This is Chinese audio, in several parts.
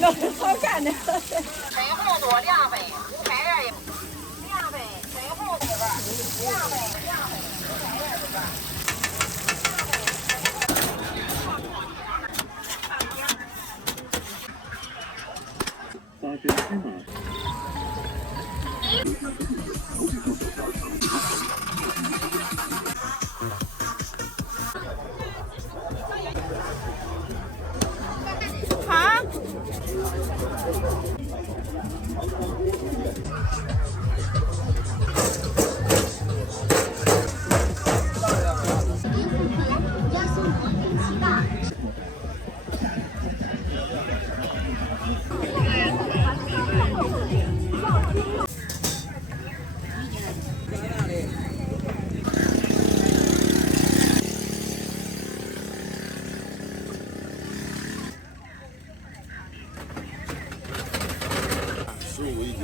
我是好看的。水壶多2杯，500元一2杯，水壶这个2杯500元这个。发生开码。好。15一斤。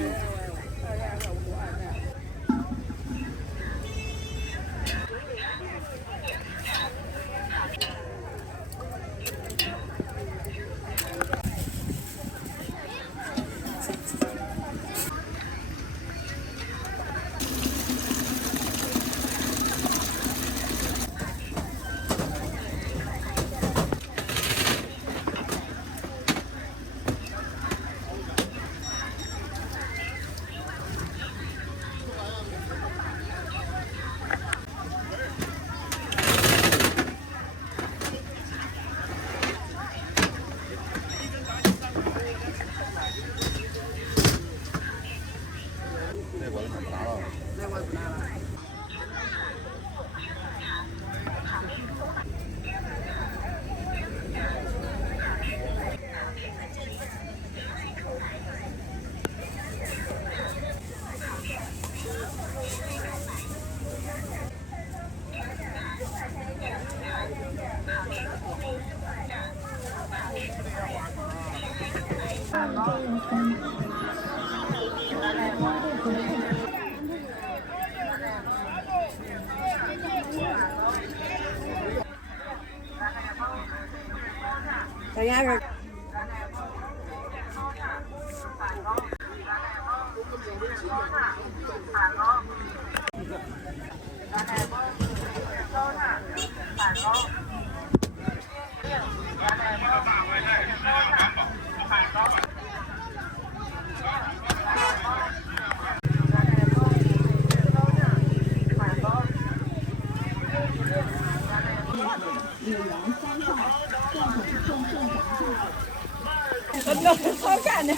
这样是。我是好看的。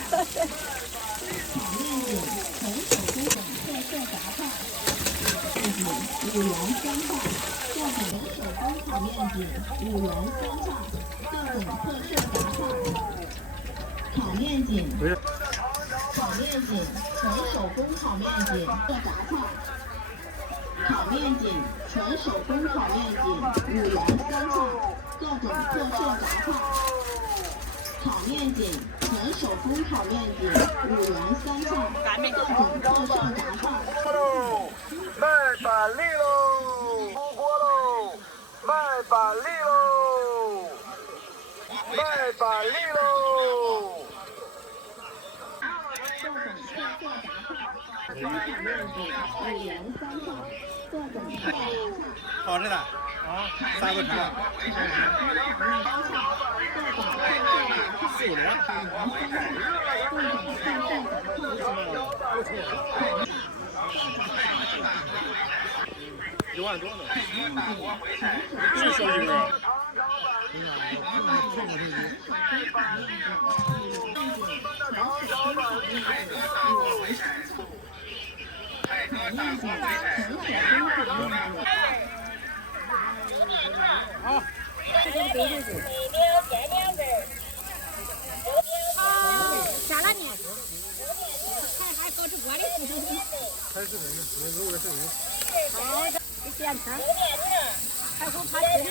5元3块，各种手工烤面筋5元3块，各种特色炸串。烤面筋，烤面筋，纯手工烤面筋各炸串。烤面筋，纯手工烤面筋5元3块，各种特色炸串。烤面筋，纯手工烤面筋5元3块，各种特色炸串。卖板栗喽，出锅喽！卖板栗喽，卖板栗喽！各种特色炸串，纯烤面筋5元3块，各种特色炸串。好吃的啊，3个串。4，1万多呢，是小鸡儿。好，下了面，还搞直播的。拍视频呢，你录个视频。好的，你点餐，还好怕吃人的。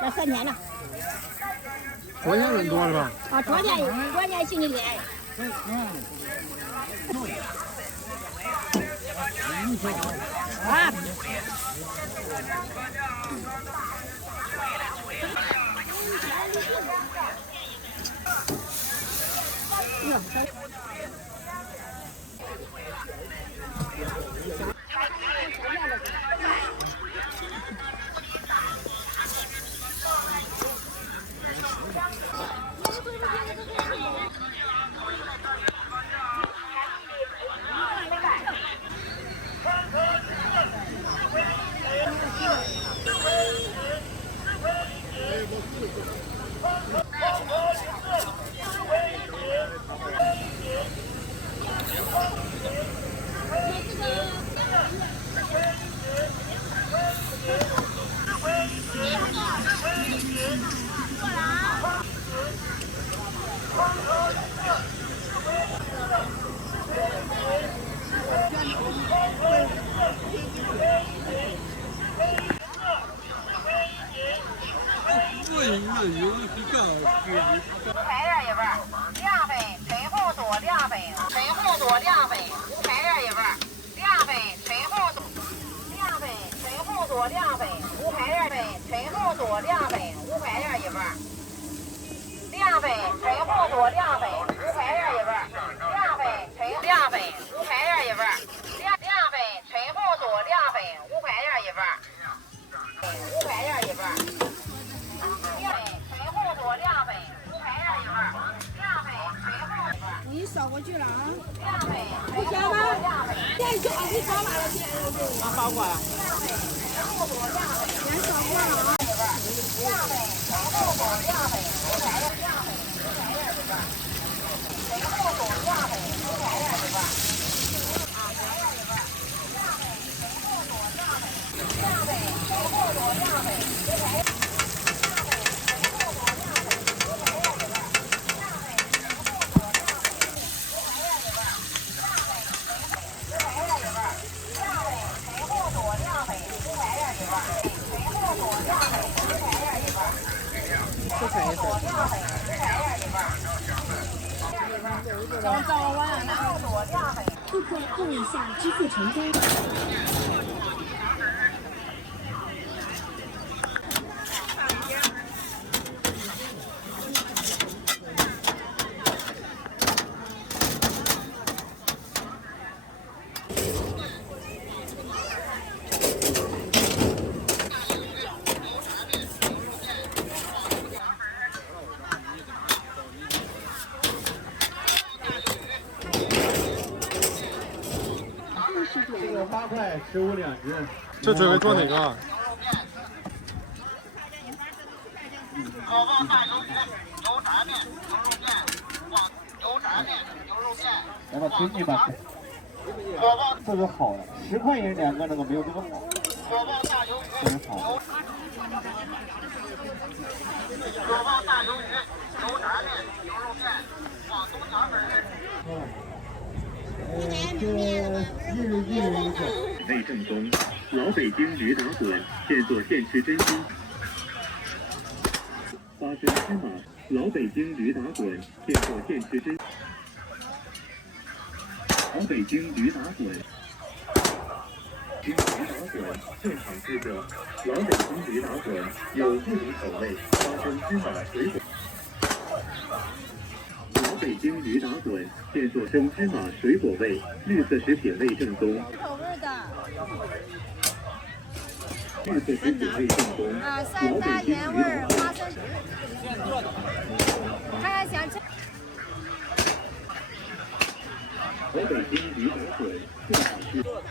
那3天了。昨天人多是吧？啊，昨天星期天。啊。呦，排点一份儿，2份，陈后多2份，陈后多2份，五排点一份儿，2份，陈后多2份，陈后多2份，五排点份，陈后多2份，五排点一份儿，2份，陈后多2份，五排点一份儿，2份，陈2份，五排点一份儿，2份，陈后多2份，五排点一份儿，五排点一份儿。你扫过去了啊？不加吗？电小你扫完了电。扫过了。先扫过了啊。顾客按一下支付成功。这个8块15两只。这准备做哪个？火爆大鱿鱼、油炸面、牛肉面、油炸面、牛肉面。来吧，给你吧。这个好的，10块钱2个，那个没有这个好。火爆大鱿鱼、这个好。火爆大鱿鱼、油炸面、牛肉面、广东肠粉。一人一个。味正宗，老北京驴打滚，现做现吃真心。花生芝麻，老北京驴打滚，现做现吃真。老北京驴打滚，驴打滚现场制作。老北京驴打滚有不同口味，花生芝麻水果。老北京驴打滚现做生芝麻水果味，绿色食品味正宗。口味的。绿色食品味正宗。酸辣盐味儿花生。看看想吃。老北京驴打滚现场制作。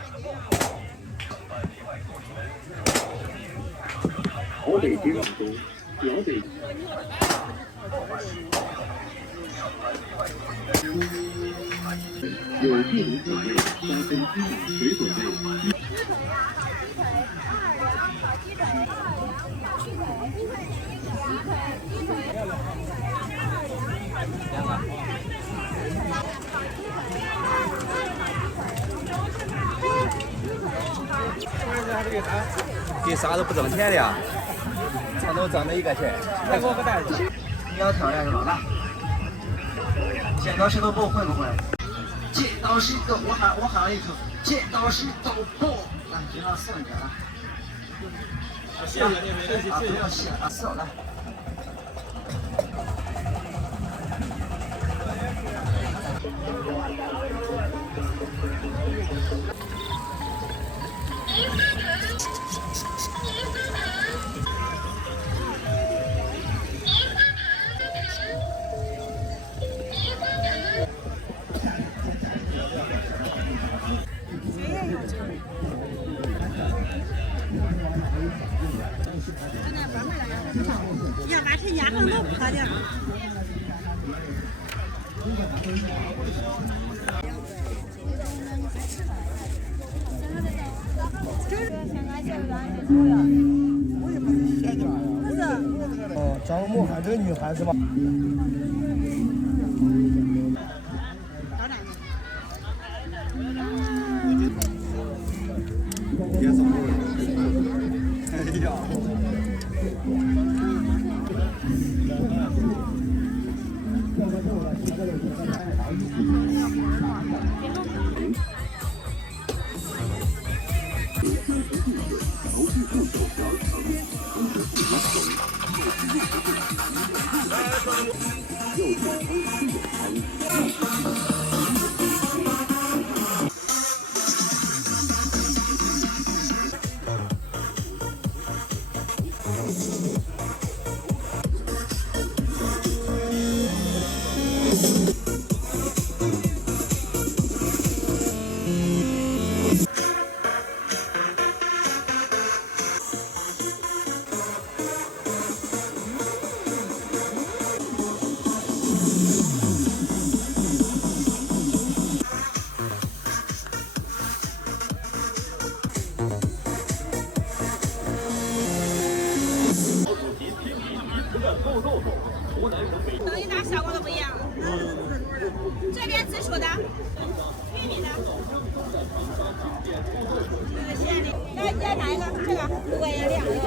老北京正宗，老北。有不同口味，花生芝麻水果味。给啥都不挣钱的呀，才能挣那1个钱。再给我个袋子。你要挑战是吧？来，剪刀石头布会不会？剪刀石头，我喊了一声，剪刀石头布。来，别让送一点啊。谢谢你，谢谢。不要谢啊，送来。要把这牙缝都破掉。张某汉这个女孩子吧。别走路了。哎呀。等一打效果都不一样。这边紫薯的，玉米的，这个咸的。来哪一个？这个5块钱2个。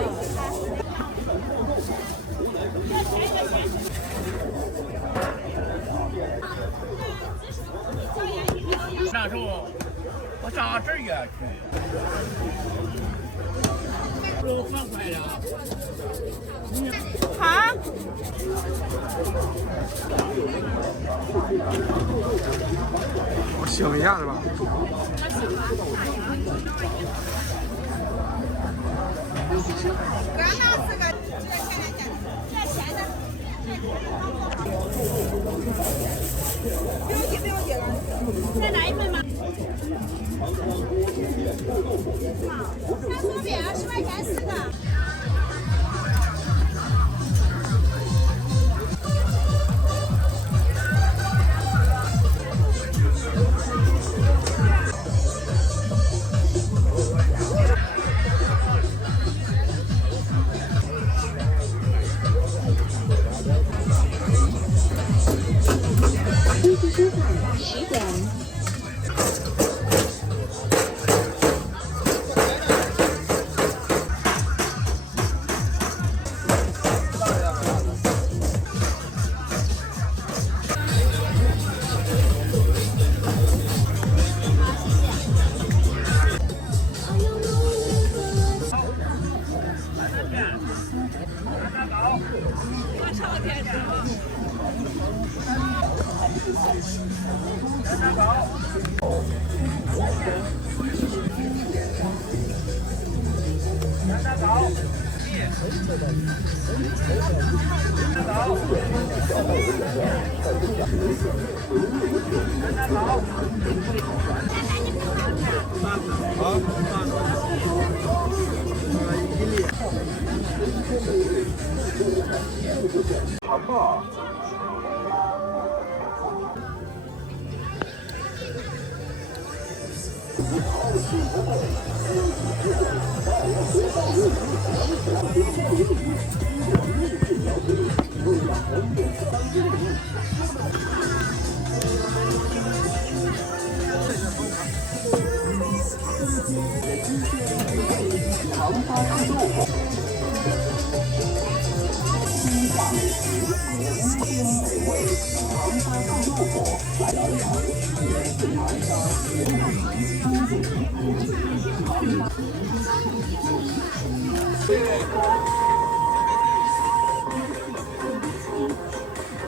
那时候我上这儿也去。都4块了。好。我醒一下子吧。刚拿4个，这个钱的，不用记了。再拿一份吗？看左边20块钱4个。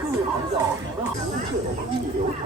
各行要良好正规流程。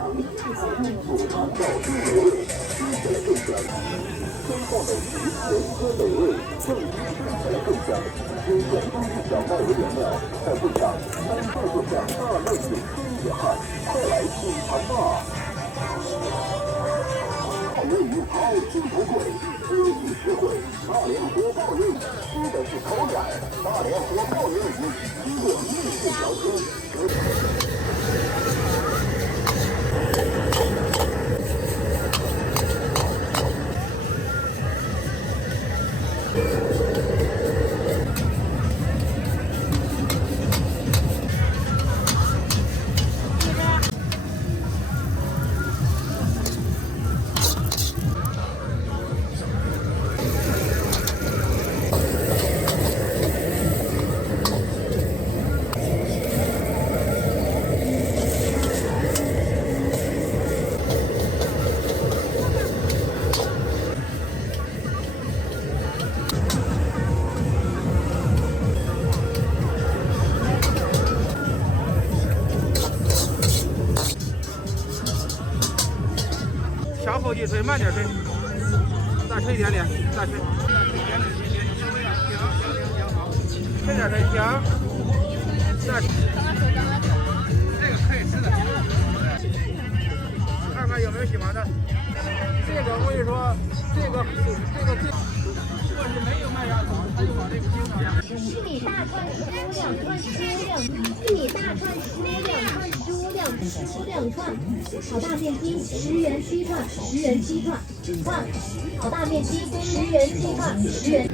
向后去吹，慢点吹，再吹一点点，再吹，吹点吹，停，再。这个可以吃的，看看有没有喜欢的。这个我跟你说，这个最。如果是没有麦芽糖，他就往这个冰上压。1米大串2串猪两，1米大串猪2串猪2串，好大面筋10元7串，10元7串，好大面筋10元7串，10元。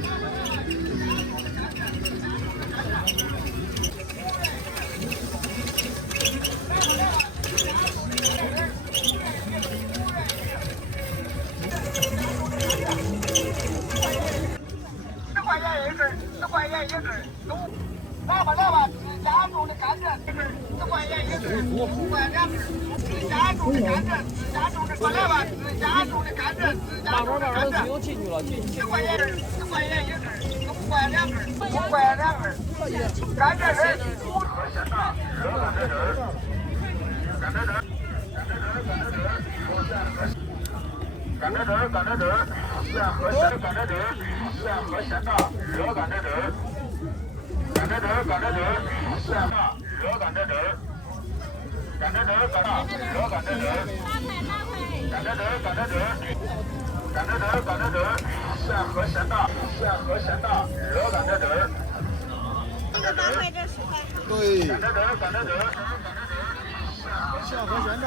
家种的甘蔗，10块钱一根，5块2根。自家种的甘蔗，自家种的过来吧，自家种的甘蔗，自家种的甘蔗。10块钱，10块钱一根，5块2根，5块2根。甘蔗是甘蔗汁，甘蔗汁，甘蔗汁，现喝鲜甘蔗汁，现喝鲜的热甘蔗汁。甘蔗汁，甘蔗汁，现打热甘蔗汁，甘蔗汁，热甘蔗汁，甘蔗汁，甘蔗汁，甘蔗汁，甘蔗汁，现喝现打热甘蔗汁。这个单位这10块。对。甘蔗汁，甘蔗汁，现喝现榨，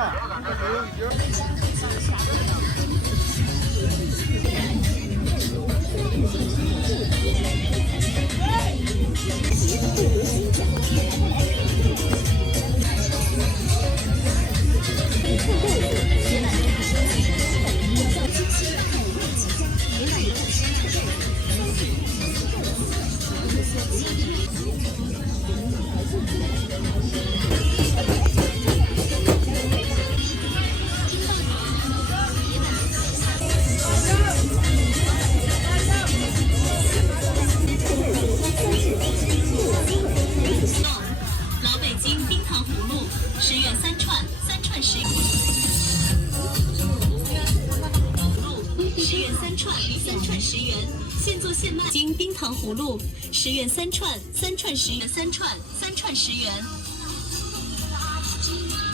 现做现卖。京冰糖葫芦10元3串，3串10元，3串10元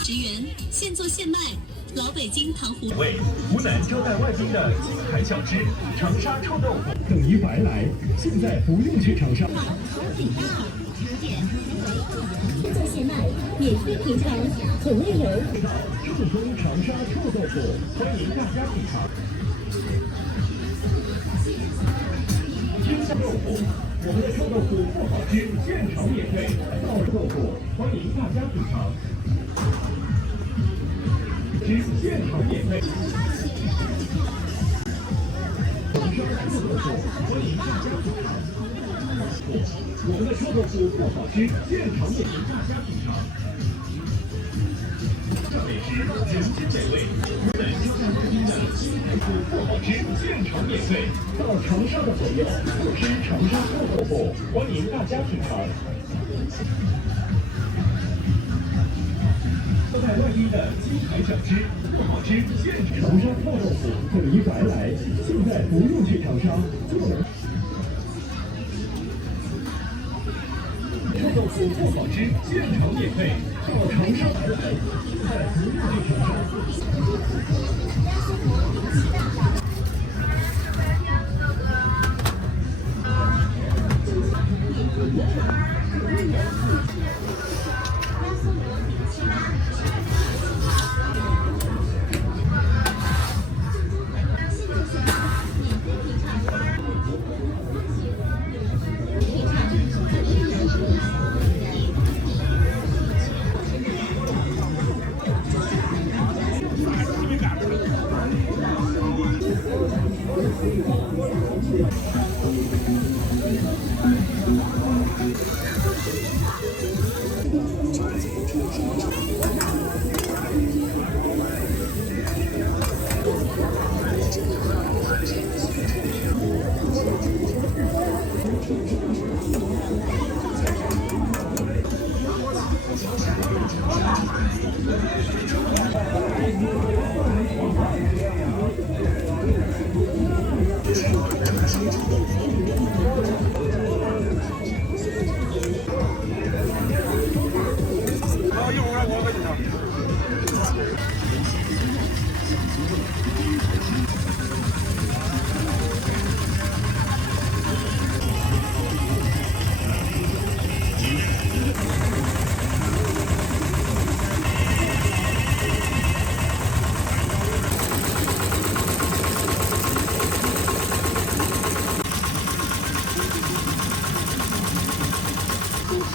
，10元现做现卖。老北京糖葫芦。为湖南招待外宾的金牌小吃长沙臭豆腐，等于白来。现在不用去长沙。现做现卖，免费品尝，很味油。正宗长沙臭豆腐，欢迎大家品尝。豆腐，我们的臭豆腐不好吃，现场免费。到豆腐，欢迎大家品尝。吃现场免费。长沙臭豆腐，欢迎大家品尝。我们的臭豆腐不好吃，现场免费大家品尝。这美食人间美味，湖南招待外宾的金牌子不好吃，现场免费。到长沙的朋友，不吃长沙臭豆腐，欢迎大家品尝。在外地的金牌小吃，不好吃，现长沙臭豆腐等于白来，现在不用去长沙就能。臭豆腐不好吃，现场免费，到长沙白来，现在不用去长沙。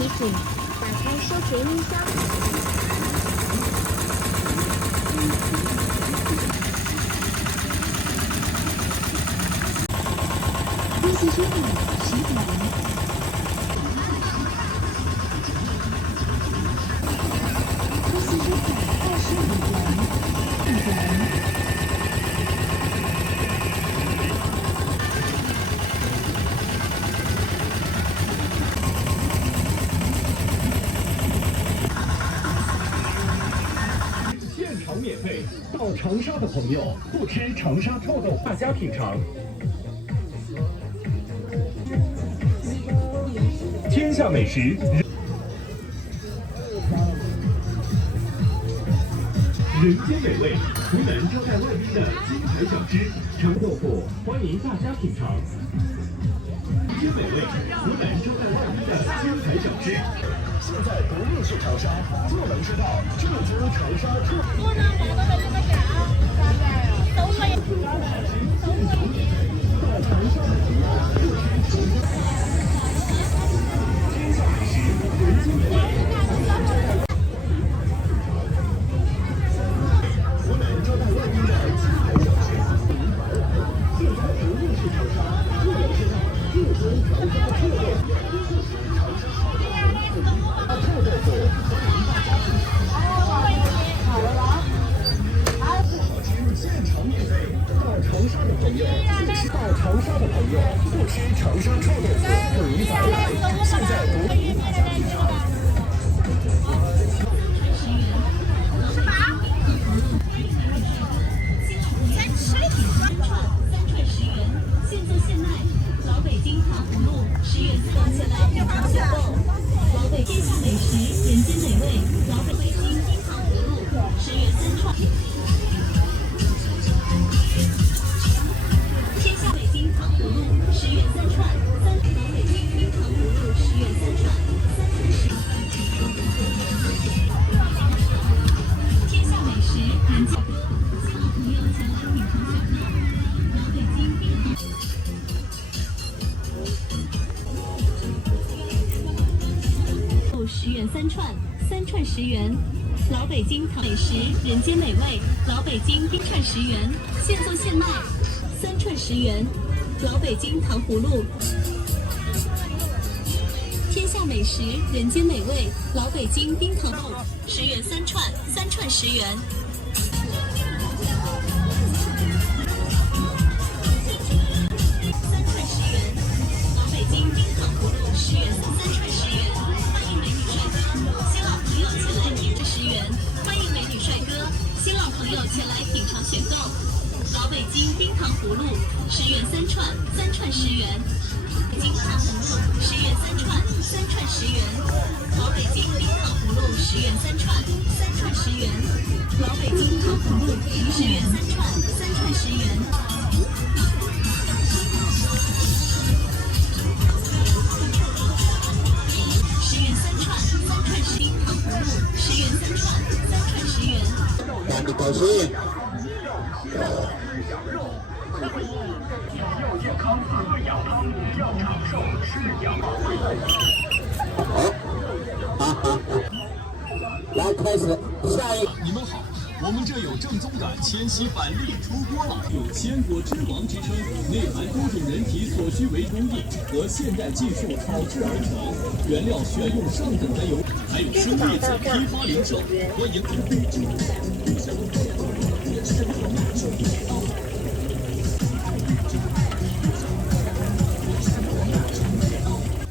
提醒：打开收钱音箱。利息收款15元。利息收款25元。5元。免费，到长沙的朋友不吃长沙臭豆腐，大家品尝。天下美食，人间美味，湖南招待外宾的金牌小吃长豆腐，欢迎大家品尝。人间美味，湖南招待外宾的金牌小吃。现在不用去长沙，就能吃到正宗长沙臭豆腐。湖南招待外宾的金牌小吃，现在不用去长沙，就能吃到正宗长沙臭豆腐。臭豆腐，欢迎大家品尝。好了吗？好吃，现场免费。到长沙的朋友，到长沙的朋友不吃长沙臭豆腐等于白来。现在不用大家品尝。什么？再吃一点酸串，3串10元，现做现卖。老北京糖葫芦10月4号前来品尝选购。老北天下美食，人间美味。老北京金糖葫芦10月3串。天下北京糖葫芦10月3串，老北京金糖葫芦10月3串，3串10。天下美食，人间。希望朋友前来品尝选购。老北京金糖。10元3串，3串10元。老北京糖美食，人间美味。老北京冰串10元，现做现卖，3串10元。老北京糖葫芦。天下美食，人间美味。老北京冰糖露10元3串，3串10元。3串10元。老北京冰糖葫芦10元3串10元。欢迎美女帅哥，新老朋友前来品尝10元。欢迎美。葫芦，10元3串，3串10元。金糖葫芦10元3串，3串10元。老北京冰糖葫芦10元3串，3串10元。老北京糖葫芦10元3串，3串10元。10元3串，3串10冰糖葫芦10元3串，3串10元。看着高兴。要健康，喝养汤；要长寿，是养好。来，开始下一个。你们好，我们这有正宗的千禧板栗出锅了，有千国之王之称，内含多种人体所需为工艺和现代技术炒制而成，原料选用上等的油，还有生栗子批发零售，欢迎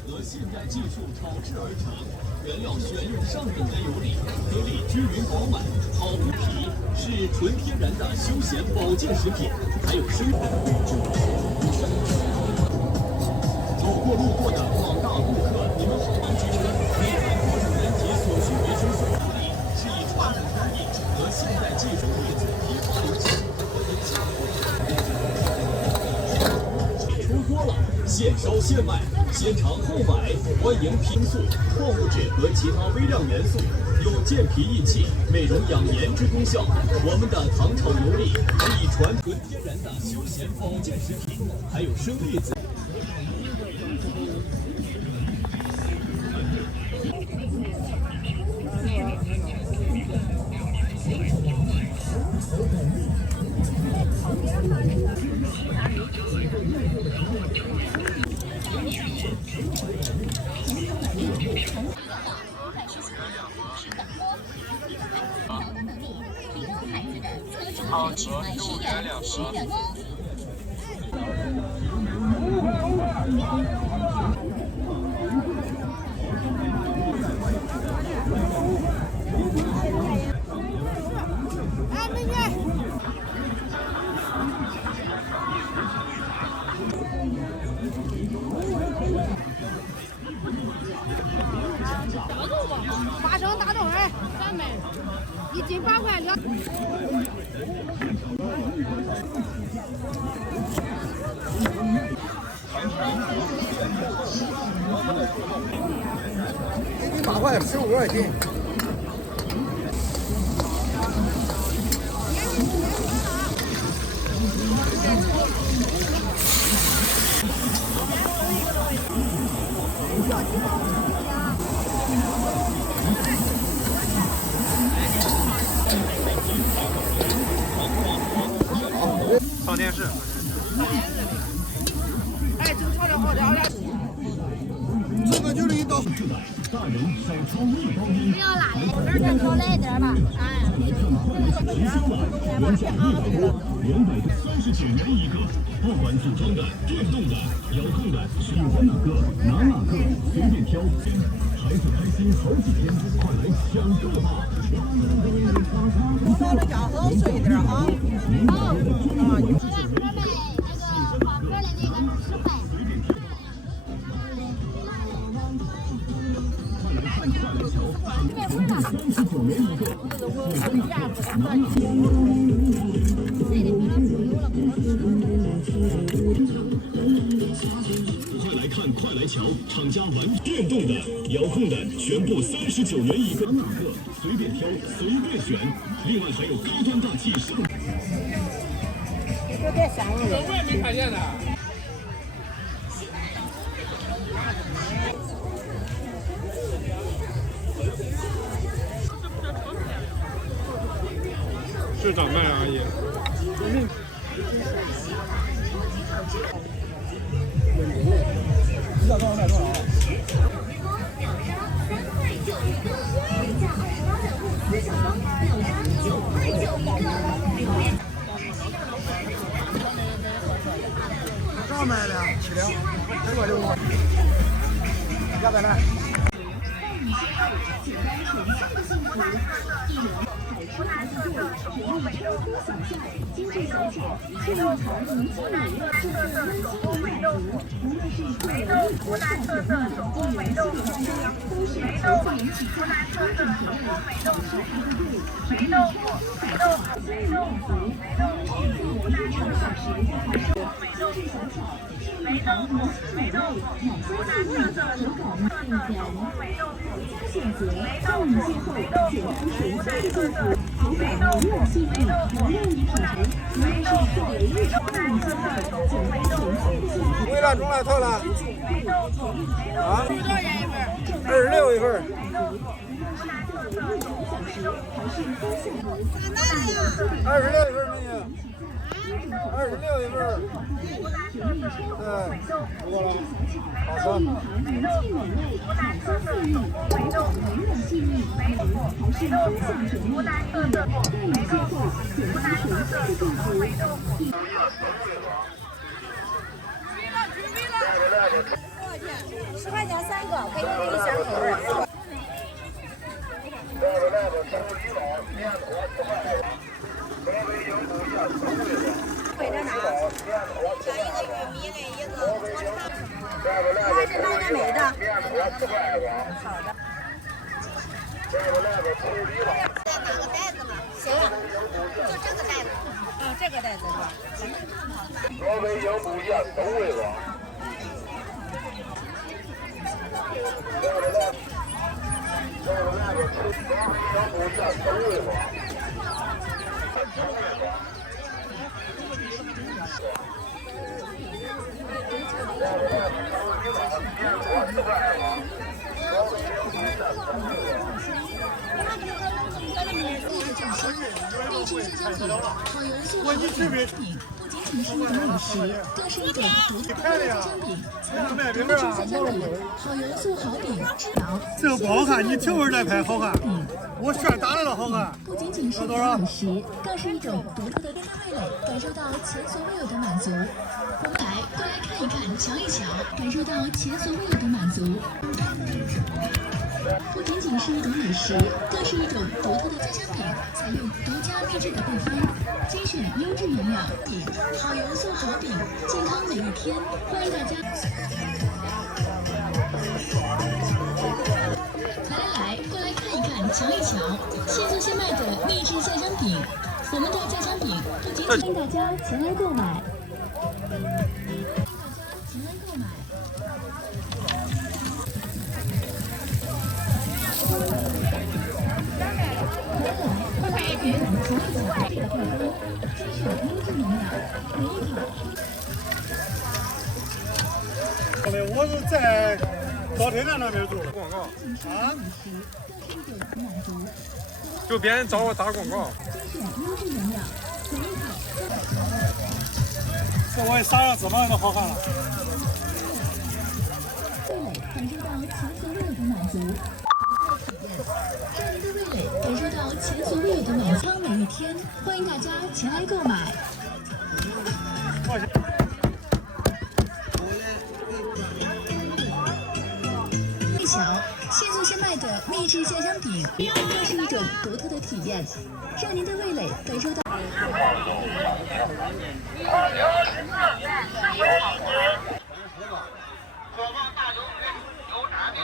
和现代技术炒制而成，原料选用上等的油粒，颗粒均匀饱满，好不皮，是纯天然的休闲保健食品，还有生。走过路过的广大顾客，你们好，支撑内含多种人体所需维生素，是以传统工艺和现代技术为主批发零售。出锅了，现烧现卖，先尝后买，欢迎罂粟、矿物质和其他微量元素，有健脾益气、美容养颜之功效。我们的糖炒油粒是以纯天然的休闲保健食品，还有生栗子。好吃10元，10元哦。哎，美女。花生大豆儿，咱们1斤8块2。8块15块斤。上电视。哎，这个炒的好点儿。这个就是一刀。大人少超1包烟。不要辣的，我这儿少来一点吧。哎。原价100多，239元一个，不管组装的、电动的、遥控的，喜欢哪个拿哪个，随便挑。孩子开心好几天，快来抢购吧！到了家好吃一点啊。好。这两颗卖那个黄壳的那个是10块。39元一个。快来看，快来瞧！厂家玩电动的、遥控的，全部39元一个，哪个随便挑，随便选。另外还有高端大气上。这别香了。我也没看见呢。是长卖而已。知道多少卖多少？上买了7两，6块6块，200来。吃海小队，水蜜超多小菜，精致小炒，杏仁肠、浓鸡美味，特色温馨美满足。无论是个人日和大型的地缘系列餐桌，都是全家人齐家，超正口味，好吃海部队，水蜜超海小，鲜美满足。无论是个人日常小食，还是精致小炒，杏仁肠、浓鸡美味，奶香细腻，口感性甜。家选择，教你邂逅，简单纯粹的幸福，口感柔软细腻，能让你品尝。无论是个人日常，教你邂逅，简单纯粹的幸福。微辣中辣特了，啊，26一份。26一份没有？26一份。对，多了，好吃。浓气美味，奶香细腻，口感柔软细腻，还是分享甜蜜。带你邂逅，简单纯粹的幸福。10块钱3个，可以给你选口味。会着呢，像一个玉米的，一个炒肠，还是老年美的。好的。再拿个袋子吗？行，就这个袋子。啊，这个袋子是吧？老北京不一样，都味吧。我你这边不仅仅是一种美食，更是一种独特的家乡饼。独出家乡味，好元素好饼。这个不好看，你调味再拍好看。我选打来了好看。不仅仅是一种美食，更是一种独特的味蕾，感受到前所未有的满足。我们过来看一看，瞧一瞧，感受到前所未有的满足。不仅仅是一种美食，更是一种独特的家乡饼，采用独家秘制的配方，精选优质原料，好元素好饼，健康每一天。欢迎大家！来，过来看一看，瞧一瞧，现做现卖的秘制家乡饼。我们的家乡饼不仅仅欢迎大家前来购买。我是在高铁站那边做的广告啊，就别人找我打广告。这我也撒上芝麻都好看了。感受到前所未有的满足。让您的味蕾感受到前所未有的美康每一天，欢迎大家前来购买。一瞧，现做现卖的秘制家乡饼，更是一种独特的体验，让您的味蕾感受到。渴望大油炸面。